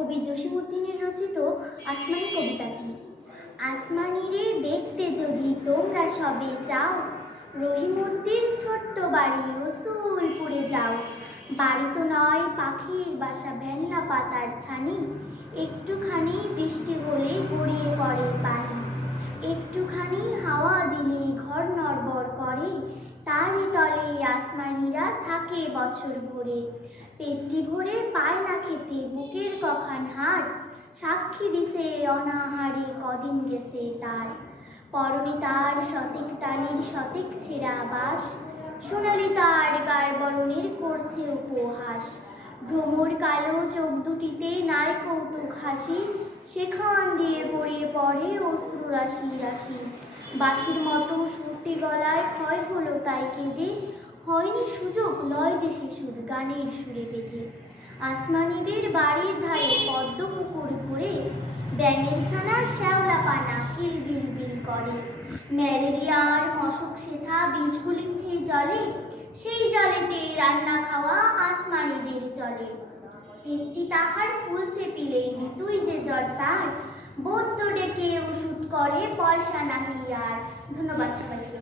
কবি জসীমউদ্দীনের রচিত আসমানি কবিতাটি। আসমানিরে দেখতে যদি তোমরা সবে চাও, রহিমউদ্দিন ছোট্ট বাড়ি রসুলপুরে যাও। বাড়ি তো নয় পাখির বাসা, ভেন্না পাতার ছানি, একটুখানি বৃষ্টি হলে গড়িয়ে পড়ে পানি। একটুখানি হাওয়া দিলে ঘর নড়বড় করে, তারই তলে আসমানিরা থাকে বছর ভরে। পেটটি ভরে পায় না খেতে বুকের কখান হাড়, সাক্ষী দিছে অনাহারে কদিন গেছে তার। পরনে তার শতেক তালির শতেক ছেঁড়া বাস, সোনালি তার গার বরণের করছে উপহাস। ভ্রমর কালো চোখ দুটিতে নাই কৌতুক হাসি, সেখান দিয়ে গড়িয়ে পড়ে অশ্রু রাশি রাশি। বাঁশির মতো সুরটি গলায় ক্ষয় হলো তাই কেঁদে, হয়নি সুযোগ লয় যে শিশুর গানের সুরে বেঁধে। আসমানিদের বাড়ির ধারে পদ্ম পুকুর ঘুরে, ব্যাঙের ছানা শ্যাওলা পানা কিলবিল বিল করে। ম্যালেরিয়ার মশক সেথা বিষ গুলিছে জলে, সেই জলেতে রান্না খাওয়া আসমানিদের জলে। একটি তাহার ফুল চেপিলে তুই যে জ্বর তার, বৈদ্য ডেকে ওষুধ করে পয়সা নাহি আর। ধন্যবাদ সবাইকে।